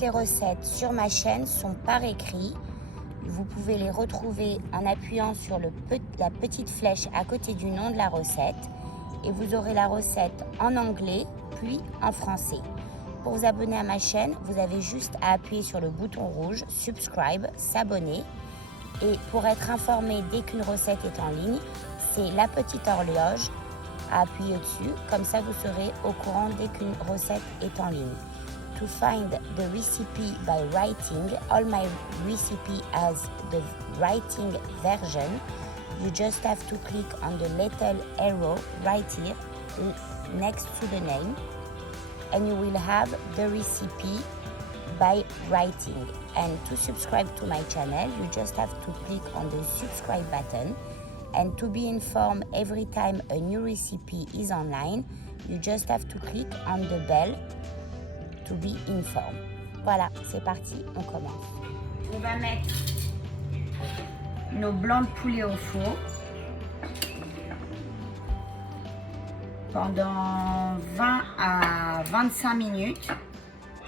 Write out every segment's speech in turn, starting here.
toutes les recettes sur ma chaîne sont par écrit. Vous pouvez les retrouver en appuyant sur la petite flèche à côté du nom de la recette. Et vous aurez la recette en anglais, puis en français. Pour vous abonner à ma chaîne, vous avez juste à appuyer sur le bouton rouge, subscribe, s'abonner. Et pour être informé dès qu'une recette est en ligne, c'est la petite horloge à appuyer dessus. Comme ça, vous serez au courant dès qu'une recette est en ligne. To find the recipe by writing, all my recipe has the writing version. You just have to click on the little arrow right here next to the name, and you will have the recipe by writing. And to subscribe to my channel, you just have to click on the subscribe button. And to be informed every time a new recipe is online, you just have to click on the bell to be informed. Voilà, c'est parti, on commence. On va mettre nos blancs de poulet au four pendant 20 à 25 minutes.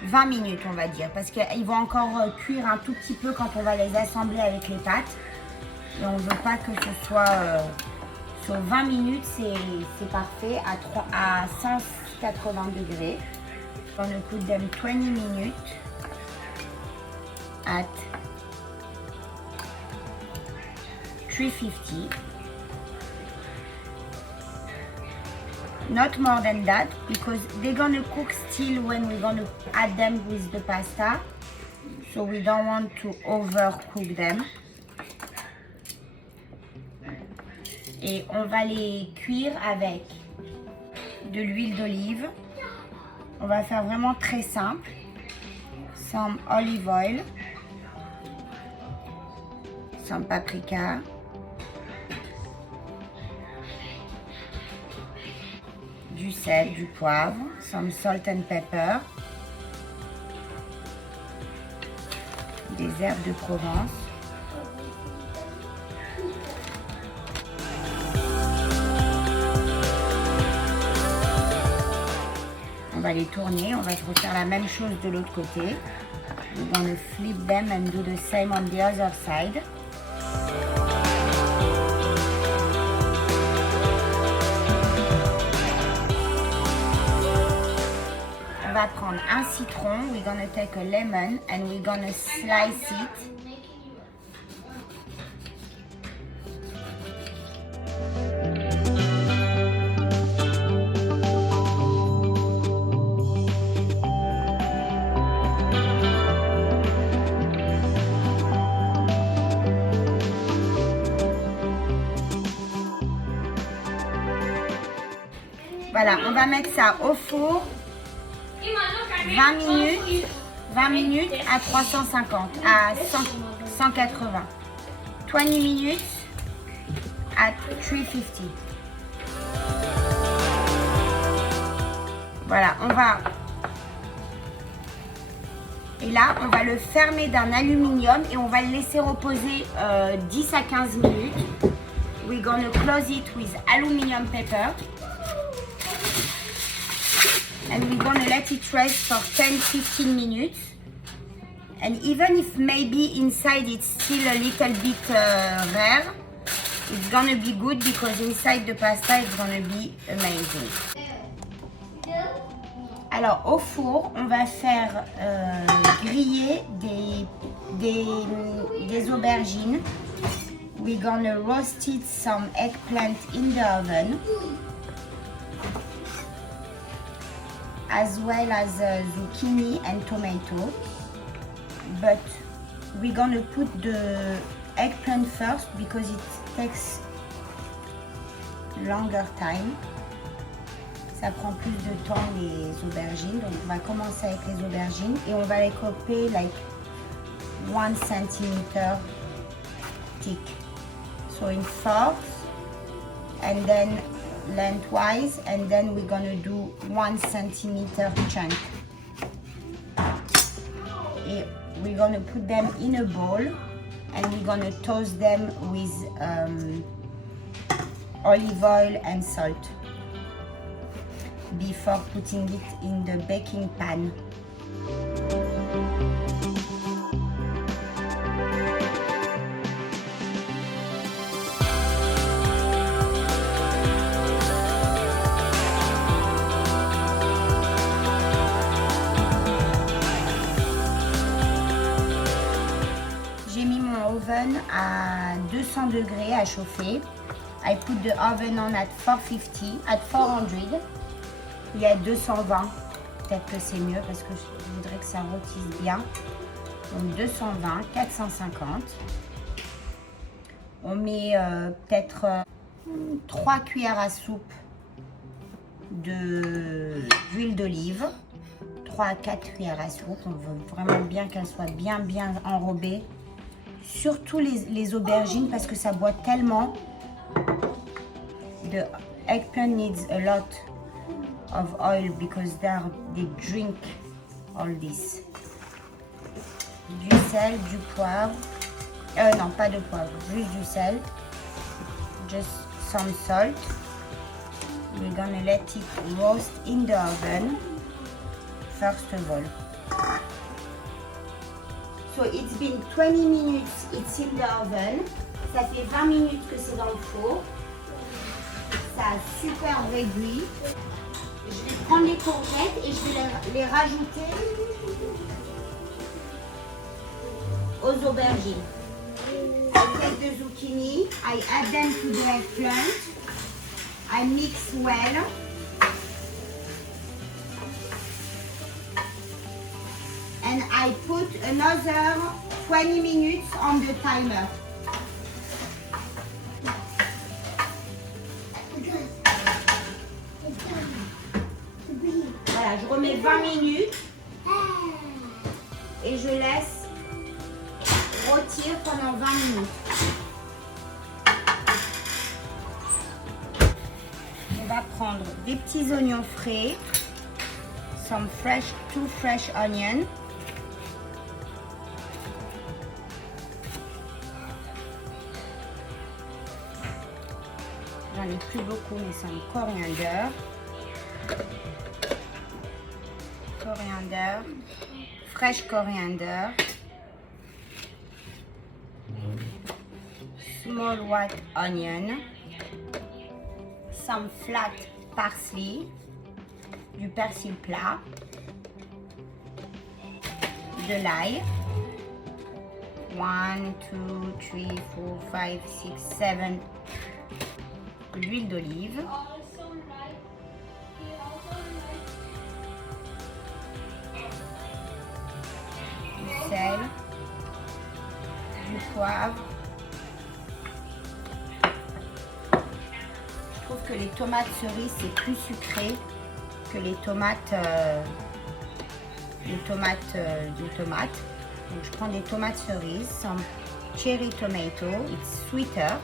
20 minutes on va dire, parce qu'ils vont encore cuire un tout petit peu quand on va les assembler avec les pâtes. Et on ne veut pas que ce soit sur 20 minutes, c'est parfait, à 180 degrés. On va put them 20 minutes at 350. Not more than that, because they're gonna cook still when we're gonna add them with the pasta. So we don't want to overcook them. Et on va les cuire avec de l'huile d'olive. On va faire vraiment très simple. Some olive oil. Some paprika. Du sel, du poivre, some salt and pepper, des herbes de Provence. On va les tourner, on va se refaire la même chose de l'autre côté. We're gonna flip them and do the same on the other side. On va prendre un citron, we're gonna take a lemon and we're gonna slice it. Voilà, on va mettre ça au four. 20 minutes à 350, à 180. 20 minutes à 350. Voilà, on va... Et là, on va le fermer d'un aluminium et on va le laisser reposer 10 à 15 minutes. We're gonna close it with aluminum paper. And we're gonna let it rest for 10-15 minutes. And even if maybe inside it's still a little bit rare, it's gonna be good because inside the pasta it's gonna be amazing. Alors au four, on va faire griller des aubergines. We're gonna roast it some eggplant in the oven. As well as zucchini and tomato, but we're gonna put the eggplant first because it takes longer time. Ça prend plus de temps les aubergines, donc on va commencer avec les aubergines et on va les couper like 1 centimeter thick. So in fourths and then lengthwise, and then we're gonna do 1 centimeter chunk. And we're gonna put them in a bowl and we're gonna toast them with olive oil and salt before putting it in the baking pan. oven à 200 degrés à chauffer. I put the oven on at 450, at 400. Il y a 220. Peut-être que c'est mieux parce que je voudrais que ça rôtisse bien. Donc 220, 450. On met peut-être 3 cuillères à soupe d'huile d'olive. 3 à 4 cuillères à soupe. On veut vraiment bien qu'elle soit bien enrobée. Surtout les aubergines parce que ça boit tellement. The eggplant needs a lot of oil because they drink all this. Du sel, du poivre. Non, pas de poivre, juste du sel. Just some salt. We're gonna let it roast in the oven. First of all. So it's been 20 minutes, it's in the oven. Ça fait 20 minutes que c'est dans le four. Ça a super réduit. Je vais prendre les courgettes et je vais les rajouter aux aubergines. I take the zucchini, I add them to the eggplant. I mix well. And I put another 20 minutes on the timer. Voilà, je remets 20 minutes et je laisse rôtir pendant 20 minutes. On va prendre des petits oignons frais, two fresh onions. J'en ai plus beaucoup, mais c'est un coriander. Fresh coriander. Small white onion. Some flat parsley. Du persil plat. De l'ail. 1, 2, 3, 4, 5, 6, 7. L'huile d'olive. Du sel. Du poivre. Je trouve que les tomates cerises c'est plus sucré que les tomates Donc je prends des tomates cerises, some cherry tomato, it's sweeter.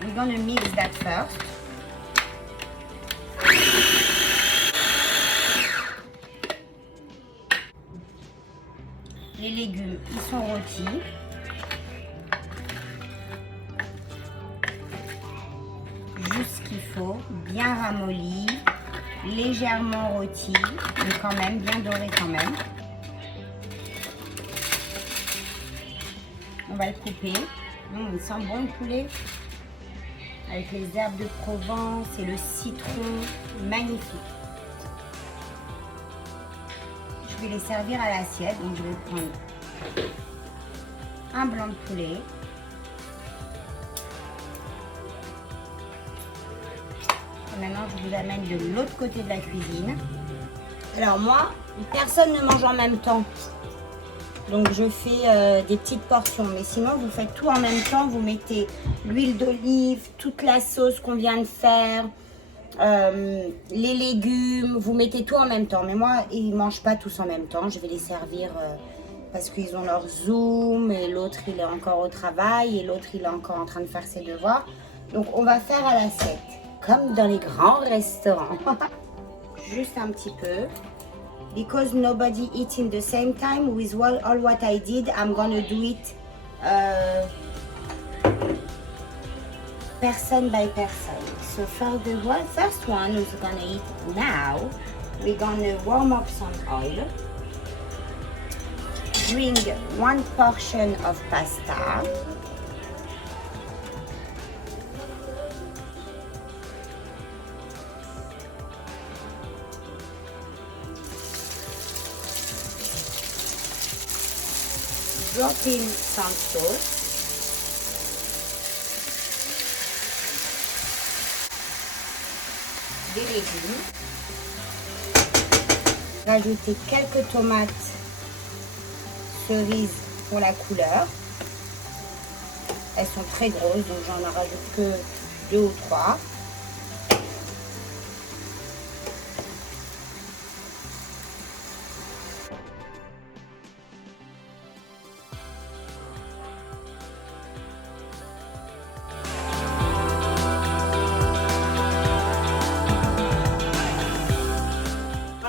We're gonna mix that first. Les légumes, ils sont rôtis. Juste ce qu'il faut, bien ramolli, légèrement rôti, mais quand même, bien doré quand même. On va le couper. Il sent bon le poulet. Avec les herbes de Provence et le citron, magnifique. Je vais les servir à l'assiette, donc je vais prendre un blanc de poulet. Et maintenant, je vous amène de l'autre côté de la cuisine. Alors moi, personne ne mange en même temps. Donc je fais des petites portions, mais sinon vous faites tout en même temps, vous mettez l'huile d'olive, toute la sauce qu'on vient de faire, les légumes, vous mettez tout en même temps. Mais moi, ils ne mangent pas tous en même temps, je vais les servir parce qu'ils ont leur Zoom, et l'autre il est encore au travail, et l'autre il est encore en train de faire ses devoirs. Donc on va faire à l'assiette, comme dans les grands restaurants. Juste un petit peu. Because nobody eats in the same time, with all what I did, I'm gonna do it person by person. So for the first one who's gonna eat now, we're gonna warm up some oil. Bring 1 portion of pasta. drop in some sauce. Des légumes. Rajouter quelques tomates cerises pour la couleur. Elles sont très grosses, donc j'en rajoute que 2 ou 3.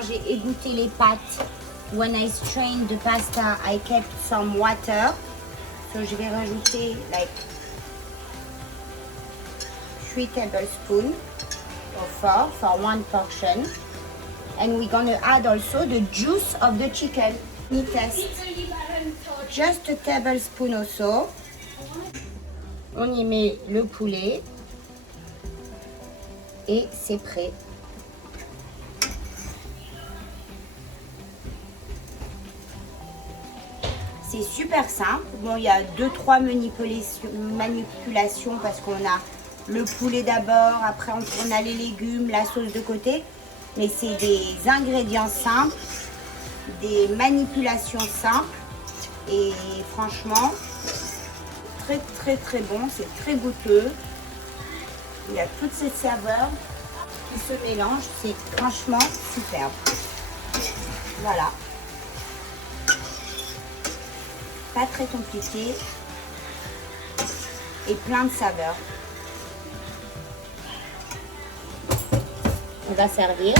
J'ai égoutté les pâtes. When I strained the pasta, I kept some water. So je vais rajouter like 3 tablespoons or 4 for one portion. And we're gonna add also the juice of the chicken. We test. Just a tablespoon also. On y met le poulet. Et c'est prêt. C'est super simple. Bon, il y a 2-3 manipulations parce qu'on a le poulet d'abord, après on a les légumes, la sauce de côté. Mais c'est des ingrédients simples, des manipulations simples. Et franchement, très très très bon. C'est très goûteux. Il y a toutes ces saveurs qui se mélangent. C'est franchement superbe. Voilà. Pas très compliqué et plein de saveurs. On va servir.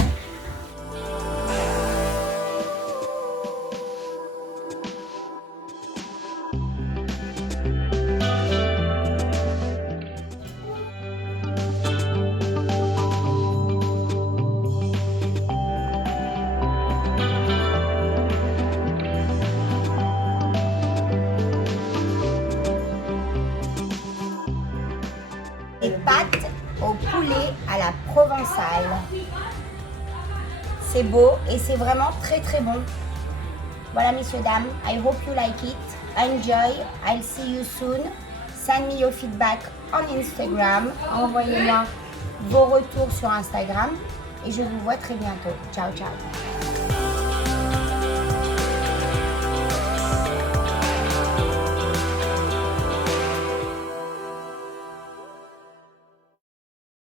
Des pâtes au poulet à la provençale. C'est beau et c'est vraiment très très bon. Voilà messieurs, dames. I hope you like it. Enjoy. I'll see you soon. Send me your feedback on Instagram. Envoyez-moi vos retours sur Instagram. Et je vous vois très bientôt. Ciao, ciao.